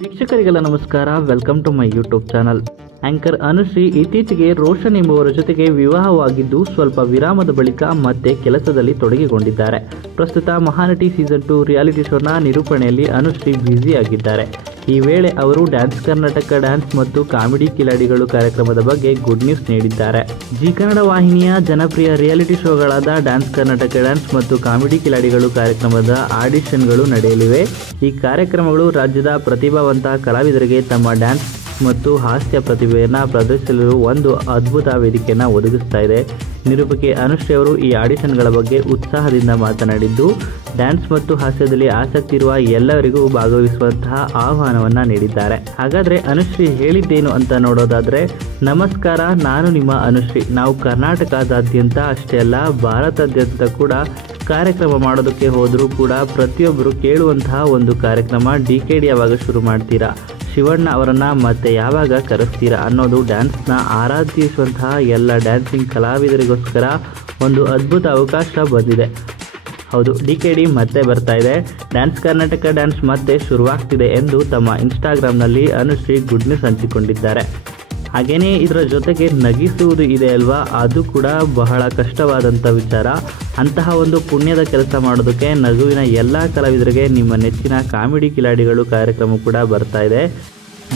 ವೀಕ್ಷಕರಿಗೆಲ್ಲ ನಮಸ್ಕಾರ. Welcome to my YouTube channel. Anchor Anushree ಇತ್ತೀಚೆಗೆ ರೋಷನ್ ಎಂಬುವರ ಜೊತೆಗೆ ವಿವಾಹವಾಗಿದ್ದು ಸ್ವಲ್ಪ ವಿರಾಮದ ಬಳಿಕ ಮತ್ತೆ ಕೆಲಸದಲ್ಲಿ ತೊಡಗಿಕೊಂಡಿದ್ದಾರೆ. ಪ್ರಸ್ತುತ ಮಹಾನಟಿ ಸೀಸನ್ 2 ರಿಯಾಲಿಟಿ ಶೋನ ನಿರೂಪಣೆಯಲ್ಲಿ ಅನುಶ್ರೀ ಬ್ಯುಸಿ ಆಗಿದ್ದಾರೆ. ಈ ವೇಳೆ ಅವರು ಡ್ಯಾನ್ಸ್ ಕರ್ನಾಟಕ ಡ್ಯಾನ್ಸ್ ಮತ್ತು ಕಾಮಿಡಿ ಕಿಲಾಡಿಗಳು ಕಾರ್ಯಕ್ರಮದ ಬಗ್ಗೆ ಗುಡ್ ನ್ಯೂಸ್ ನೀಡಿದ್ದಾರೆ. ಜಿ ಕನ್ನಡ ವಾಹಿನಿಯ ಜನಪ್ರಿಯ ರಿಯಾಲಿಟಿ ಶೋಗಳಾದ ಡ್ಯಾನ್ಸ್ ಕರ್ನಾಟಕ ಡ್ಯಾನ್ಸ್ ಮತ್ತು ಕಾಮಿಡಿ ಕಿಲಾಡಿಗಳು ಕಾರ್ಯಕ್ರಮದ ಆಡಿಷನ್ಗಳು ನಡೆಯಲಿವೆ. ಈ ಕಾರ್ಯಕ್ರಮಗಳು ರಾಜ್ಯದ ಪ್ರತಿಭಾವಂತ ಕಲಾವಿದರಿಗೆ ತಮ್ಮ ಡ್ಯಾನ್ಸ್ ಮತ್ತು ಹಾಸ್ಯ ಪ್ರತಿಭೆಯನ್ನು ಪ್ರದರ್ಶಿಸಲು ಒಂದು ಅದ್ಭುತ ವೇದಿಕೆಯನ್ನು ಒದಗಿಸ್ತಾ ಇದೆ. ನಿರೂಪಕಿ ಅನುಶ್ರೀ ಅವರು ಈ ಆಡಿಷನ್ಗಳ ಬಗ್ಗೆ ಉತ್ಸಾಹದಿಂದ ಮಾತನಾಡಿದ್ದು, ಡ್ಯಾನ್ಸ್ ಮತ್ತು ಹಾಸ್ಯದಲ್ಲಿ ಆಸಕ್ತಿ ಇರುವ ಎಲ್ಲರಿಗೂ ಭಾಗವಹಿಸುವಂತಹ ಆಹ್ವಾನವನ್ನು ನೀಡಿದ್ದಾರೆ. ಹಾಗಾದರೆ ಅನುಶ್ರೀ ಹೇಳಿದ್ದೇನು ಅಂತ ನೋಡೋದಾದರೆ, ನಮಸ್ಕಾರ, ನಾನು ನಿಮ್ಮ ಅನುಶ್ರೀ. ನಾವು ಕರ್ನಾಟಕದಾದ್ಯಂತ ಅಷ್ಟೇ ಅಲ್ಲ, ಭಾರತಾದ್ಯಂತ ಕೂಡ ಕಾರ್ಯಕ್ರಮ ಮಾಡೋದಕ್ಕೆ ಹೋದರೂ ಕೂಡ ಪ್ರತಿಯೊಬ್ಬರು ಕೇಳುವಂತಹ ಒಂದು ಕಾರ್ಯಕ್ರಮ DKD ಯಾವಾಗ ಶುರು ಮಾಡ್ತೀರಾ, ಶಿವಣ್ಣ ಅವರನ್ನು ಮತ್ತೆ ಯಾವಾಗ ಕರೆಸ್ತೀರಾ ಅನ್ನೋದು ಡ್ಯಾನ್ಸ್ನ ಆರಾಧಿಸುವಂತಹ ಎಲ್ಲ ಡ್ಯಾನ್ಸಿಂಗ್ ಕಲಾವಿದರಿಗೋಸ್ಕರ ಒಂದು ಅದ್ಭುತ ಅವಕಾಶ ಬಂದಿದೆ. ಹೌದು, DKD ಮತ್ತೆ ಬರ್ತಾ ಇದೆ. ಡ್ಯಾನ್ಸ್ ಕರ್ನಾಟಕ ಡ್ಯಾನ್ಸ್ ಮತ್ತೆ ಶುರುವಾಗ್ತಿದೆ ಎಂದು ತಮ್ಮ ಇನ್ಸ್ಟಾಗ್ರಾಮ್ನಲ್ಲಿ ಅನುಶ್ರೀ ಗುಡ್ ನ್ಯೂಸ್ ಹಂಚಿಕೊಂಡಿದ್ದಾರೆ. ಹಾಗೆಯೇ ಇದರ ಜೊತೆಗೆ ನಗಿಸುವುದು ಇದೆ ಅಲ್ವಾ, ಅದು ಕೂಡ ಬಹಳ ಕಷ್ಟವಾದಂಥ ವಿಚಾರ. ಅಂತಹ ಒಂದು ಪುಣ್ಯದ ಕೆಲಸ ಮಾಡೋದಕ್ಕೆ ನಗುವಿನ ಎಲ್ಲ ಕಲಾವಿದರಿಗೆ ನಿಮ್ಮ ನೆಚ್ಚಿನ ಕಾಮಿಡಿ ಕಿಲಾಡಿಗಳು ಕಾರ್ಯಕ್ರಮ ಕೂಡ ಬರ್ತಾ ಇದೆ.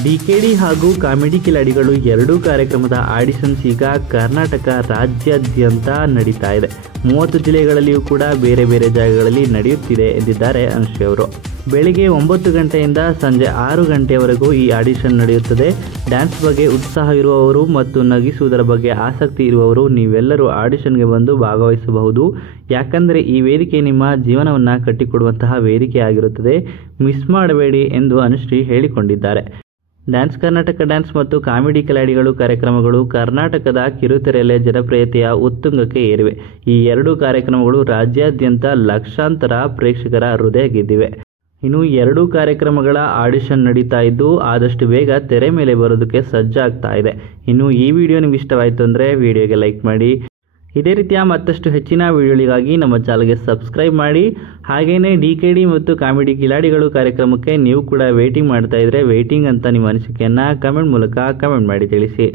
DKD ಹಾಗೂ ಕಾಮಿಡಿ ಕಿಲಾಡಿಗಳು ಎರಡೂ ಕಾರ್ಯಕ್ರಮದ ಆಡಿಷನ್ಸ್ ಈಗ ಕರ್ನಾಟಕ ರಾಜ್ಯಾದ್ಯಂತ ನಡೀತಾ ಇದೆ. 30 ಜಿಲ್ಲೆಗಳಲ್ಲಿಯೂ ಕೂಡ ಬೇರೆ ಬೇರೆ ಜಾಗಗಳಲ್ಲಿ ನಡೆಯುತ್ತಿದೆ ಎಂದಿದ್ದಾರೆ ಅನುಶ್ರೀ ಅವರು. ಬೆಳಿಗ್ಗೆ 9 ಗಂಟೆಯಿಂದ ಸಂಜೆ 6 ಗಂಟೆಯವರೆಗೂ ಈ ಆಡಿಷನ್ ನಡೆಯುತ್ತದೆ. ಡ್ಯಾನ್ಸ್ ಬಗ್ಗೆ ಉತ್ಸಾಹ ಇರುವವರು ಮತ್ತು ನಗಿಸುವುದರ ಬಗ್ಗೆ ಆಸಕ್ತಿ ಇರುವವರು ನೀವೆಲ್ಲರೂ ಆಡಿಷನ್ಗೆ ಬಂದು ಭಾಗವಹಿಸಬಹುದು. ಯಾಕಂದರೆ ಈ ವೇದಿಕೆ ನಿಮ್ಮ ಜೀವನವನ್ನು ಕಟ್ಟಿಕೊಡುವಂತಹ ವೇದಿಕೆ ಆಗಿರುತ್ತದೆ. ಮಿಸ್ ಮಾಡಬೇಡಿ ಎಂದು ಅನುಶ್ರೀ ಹೇಳಿಕೊಂಡಿದ್ದಾರೆ. ಡ್ಯಾನ್ಸ್ ಕರ್ನಾಟಕ ಡ್ಯಾನ್ಸ್ ಮತ್ತು ಕಾಮಿಡಿ ಕಿಲಾಡಿಗಳು ಕಾರ್ಯಕ್ರಮಗಳು ಕರ್ನಾಟಕದ ಕಿರುತೆರೆಯಲ್ಲೇ ಜನಪ್ರಿಯತೆಯ ಉತ್ತುಂಗಕ್ಕೆ ಏರಿವೆ. ಈ ಎರಡೂ ಕಾರ್ಯಕ್ರಮಗಳು ರಾಜ್ಯಾದ್ಯಂತ ಲಕ್ಷಾಂತರ ಪ್ರೇಕ್ಷಕರ ಹೃದಯ ಗೆದ್ದಿವೆ. ಇನ್ನು ಎರಡೂ ಕಾರ್ಯಕ್ರಮಗಳ ಆಡಿಷನ್ ನಡೀತಾ ಇದ್ದು ಆದಷ್ಟು ಬೇಗ ತೆರೆ ಮೇಲೆ ಬರೋದಕ್ಕೆ ಸಜ್ಜಾಗ್ತಾ ಇದೆ. ಇನ್ನು ಈ ವಿಡಿಯೋ ನಿಮ್ಗೆ ಇಷ್ಟವಾಯಿತು ಅಂದರೆ ವಿಡಿಯೋಗೆ ಲೈಕ್ ಮಾಡಿ. ಇದೇ ರೀತಿಯ ಮತ್ತಷ್ಟು ಹೆಚ್ಚಿನ ವಿಡಿಯೋಗಳಿಗಾಗಿ ನಮ್ಮ ಚಾನಲ್ಗೆ ಸಬ್ಸ್ಕ್ರೈಬ್ ಮಾಡಿ. ಹಾಗೆಯೇ DKD ಮತ್ತು ಕಾಮಿಡಿ ಕಿಲಾಡಿಗಳು ಕಾರ್ಯಕ್ರಮಕ್ಕೆ ನೀವು ಕೂಡ ವೇಟಿಂಗ್ ಮಾಡ್ತಾ ಇದ್ದರೆ ವೇಟಿಂಗ್ ಅಂತ ನಿಮ್ಮ ಅನಿಸಿಕೆಯನ್ನು ಕಮೆಂಟ್ ಮೂಲಕ ಕಮೆಂಟ್ ಮಾಡಿ ತಿಳಿಸಿ.